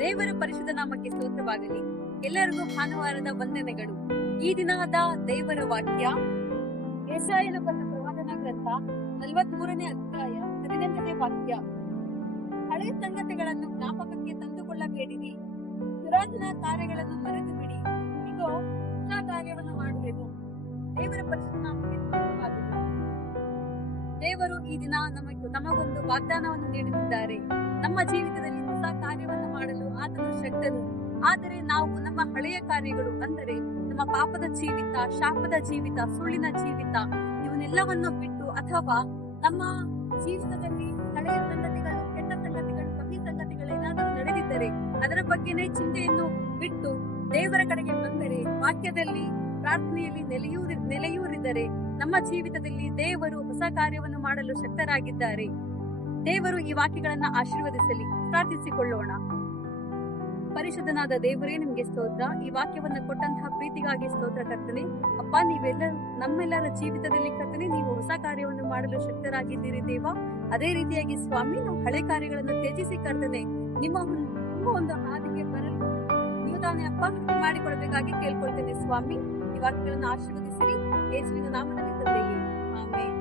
ದೇವರ ಪರಿಶುದ್ಧ ನಾಮಕ್ಕೆ ಸ್ತೋತ್ರವಾಗಲಿ. ಎಲ್ಲರಿಗೂ ಭಾನುವಾರದ ವಂದನೆಗಳು. ಈ ದಿನದ ದೇವರ ವಾಕ್ಯ ಯೆಶಾಯನ ಬರೆದ ಪ್ರವಾದನಾ ಗ್ರಂಥ 43ನೇ ಅಧ್ಯಾಯ 18ನೇ ವಾಕ್ಯ. ಹಳೆಯ ಸಂಗತಿಗಳನ್ನು ಜ್ಞಾಪಕಕ್ಕೆ ತಂದುಕೊಳ್ಳಬೇಡಿರಿ, ಪುರಾತನ ಕಾರ್ಯಗಳನ್ನು ಮರೆತು ಬಿಡಿ, ಇಗೋ ಹೊಸ ಕಾರ್ಯವನ್ನು ಮಾಡುವೆನು. ದೇವರ ಪರಿಶುದ್ಧ ನಾಮಕ್ಕೆ ಸ್ತೋತ್ರವಾಗಲಿ. ದೇವರು ಈ ದಿನ ನಮಗೊಂದು ವಾಗ್ದಾನವನ್ನು ನೀಡುತ್ತಿದ್ದಾರೆ. ನಮ್ಮ ಜೀವಿತದಲ್ಲಿ ಹೊಸ ಕಾರ್ಯವನ್ನು ಮಾಡಲು ಆತನು ಶಕ್ತನು. ಆದರೆ ನಾವು ನಮ್ಮ ಹಳೆಯ ಕಾರ್ಯಗಳು, ಅಂದರೆ ನಮ್ಮ ಪಾಪದ ಜೀವಿತ, ಶಾಪದ ಜೀವಿತ, ಸುಳ್ಳಿನ ಜೀವಿತ, ಇವನ್ನೆಲ್ಲವನ್ನು ಬಿಟ್ಟು, ಅಥವಾ ನಮ್ಮ ಜೀವಿತದಲ್ಲಿ ಹಳೆಯ ಸಂಗತಿಗಳು, ಕೆಟ್ಟ ಸಂಗತಿಗಳು, ಕಹಿ ಸಂಗತಿಗಳು ಏನಾದರೂ ನಡೆದಿದ್ದರೆ ಅದರ ಬಗ್ಗೆನೇ ಚಿಂತೆಯನ್ನು ಬಿಟ್ಟು ದೇವರ ಕಡೆಗೆ ಬಂದರೆ, ವಾಕ್ಯದಲ್ಲಿ ಪ್ರಾರ್ಥನೆಯಲ್ಲಿ ನೆಲೆಯೂರಿದರೆ ನಮ್ಮ ಜೀವಿತದಲ್ಲಿ ದೇವರು ಹೊಸ ಕಾರ್ಯವನ್ನು ಮಾಡಲು ಶಕ್ತರಾಗಿದ್ದಾರೆ. ದೇವರು ಈ ವಾಕ್ಯಗಳನ್ನ ಆಶೀರ್ವದಿಸಲಿ. ಪ್ರಾರ್ಥಿಸಿಕೊಳ್ಳೋಣ. ಪರಿಶುದ್ಧನಾದ ದೇವರೇ, ನಿಮ್ಗೆ ಸ್ತೋತ್ರ. ಈ ವಾಕ್ಯವನ್ನ ಕೊಟ್ಟಂತಹ ಪ್ರೀತಿಗಾಗಿ ಸ್ತೋತ್ರ ಕರ್ತನೆ. ಅಪ್ಪ, ನಮ್ಮೆಲ್ಲರ ಜೀವಿತದಲ್ಲಿ ಕರ್ತನೆ, ನೀವು ಹೊಸ ಕಾರ್ಯವನ್ನು ಮಾಡಲು ಶಕ್ತರಾಗಿದ್ದೀರಿ ದೇವ. ಅದೇ ರೀತಿಯಾಗಿ ಸ್ವಾಮಿ, ನಾವು ಹಳೆ ಕಾರ್ಯಗಳನ್ನು ತ್ಯಜಿಸಿ ಕರ್ತನೆ ನಿಮ್ಮ ಒಂದು ಹಾದಿಗೆ ಬರಲು ನೀವು ತಾನೇ ಅಪ್ಪ ಮಾಡಿಕೊಡಬೇಕಾಗಿ ಕೇಳ್ಕೊಳ್ತೇನೆ ಸ್ವಾಮಿ. ಈ ವಾಕ್ಯಗಳನ್ನು ಆಶೀರ್ವದಿಸಿರಿ. ಯೇಸುವಿನ ನಾಮದಲ್ಲಿ ತಂದೆಯೇ, ಆಮೆನ್.